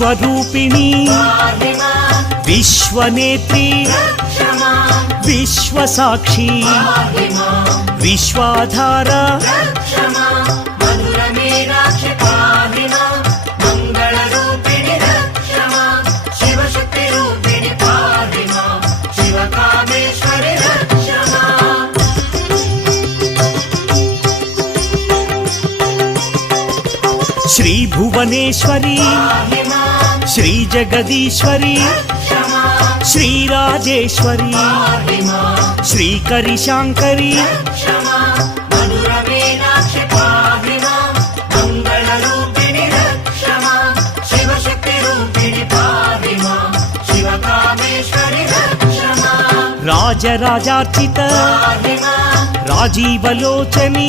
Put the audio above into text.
विश्वरूपिणी विश्वनेत्री विश्वसाक्षी विश्वाधारा Shri Bhuvaneshwari Shri Jagadishwari Shri Rajeshwari Shri करिशांकरी राजराजार्चित राजीवलोचनी